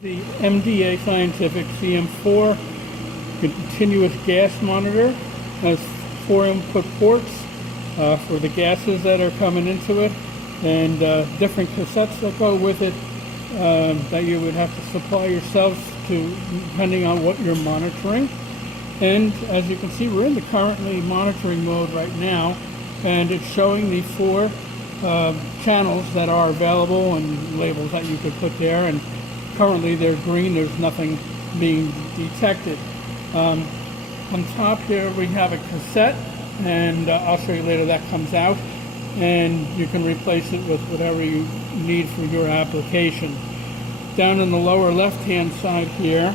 The MDA Scientific CM4 continuous gas monitor has 4 input ports for the gases that are coming into it, and different cassettes that go with it that you would have to supply yourselves to, depending on what you're monitoring. And as you can see, we're in the currently monitoring mode right now, and it's showing the 4 channels that are available and labels that you could put there. And currently they're green, there's nothing being detected. On top here we have a cassette, and I'll show you later that comes out, and you can replace it with whatever you need for your application. Down in the lower left hand side here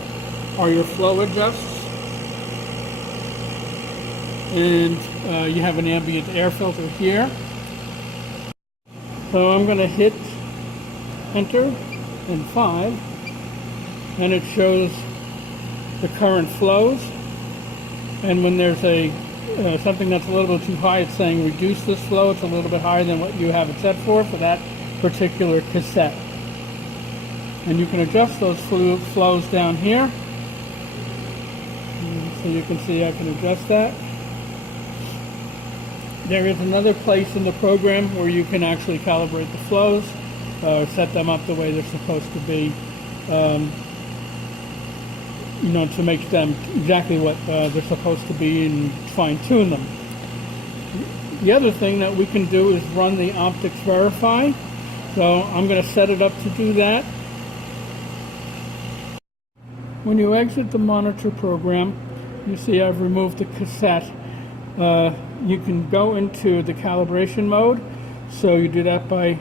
are your flow adjusts, and you have an ambient air filter here. So I'm going to hit enter in 5, and it shows the current flows. And when there's a something that's a little bit too high, it's saying reduce this flow. It's a little bit higher than what you have it set for that particular cassette. And you can adjust those flows down here. So you can see I can adjust that. There is another place in the program where you can actually calibrate the flows, set them up the way they're supposed to be, to make them exactly what they're supposed to be and fine-tune them. The other thing that we can do is run the optics verify. So I'm going to set it up to do that. When you exit the monitor program, you see I've removed the cassette. You can go into the calibration mode. So you do that by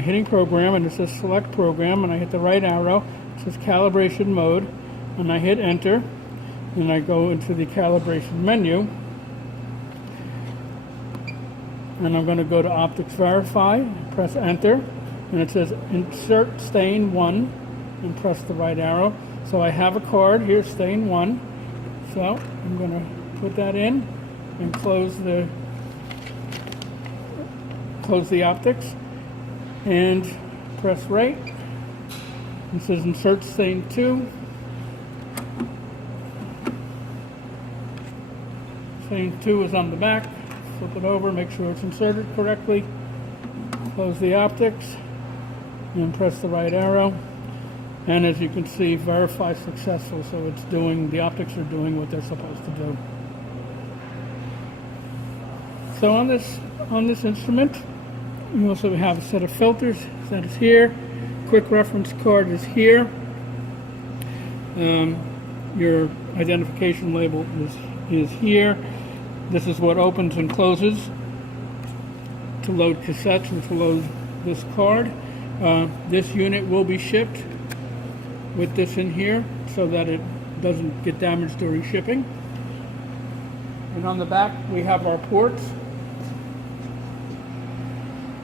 hitting program, and it says select program, and I hit the right arrow. It says calibration mode, and I hit enter, and I go into the calibration menu, and I'm going to go to optics verify, press enter, and it says insert stain 1, and press the right arrow. So I have a card here, stain 1, so I'm going to put that in and close the optics and press right. It says insert stain 2. Stain 2 is on the back. Flip it over, make sure it's inserted correctly. Close the optics and press the right arrow. And as you can see, verify successful. So it's the optics are doing what they're supposed to do. So on this instrument, you also have a set of filters that is here. Quick reference card is here. Your identification label is here. This is what opens and closes to load cassettes and to load this card. This unit will be shipped with this in here so that it doesn't get damaged during shipping. And on the back we have our ports.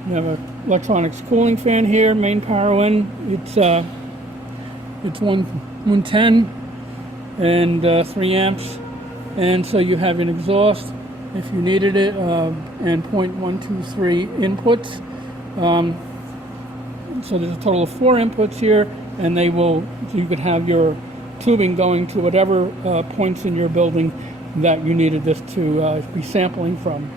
We have an electronics cooling fan here, main power in. It's 110 and 3 amps, and so you have an exhaust if you needed it, and 0.123 inputs. So there's a total of 4 inputs here, and you could have your tubing going to whatever points in your building that you needed this to be sampling from.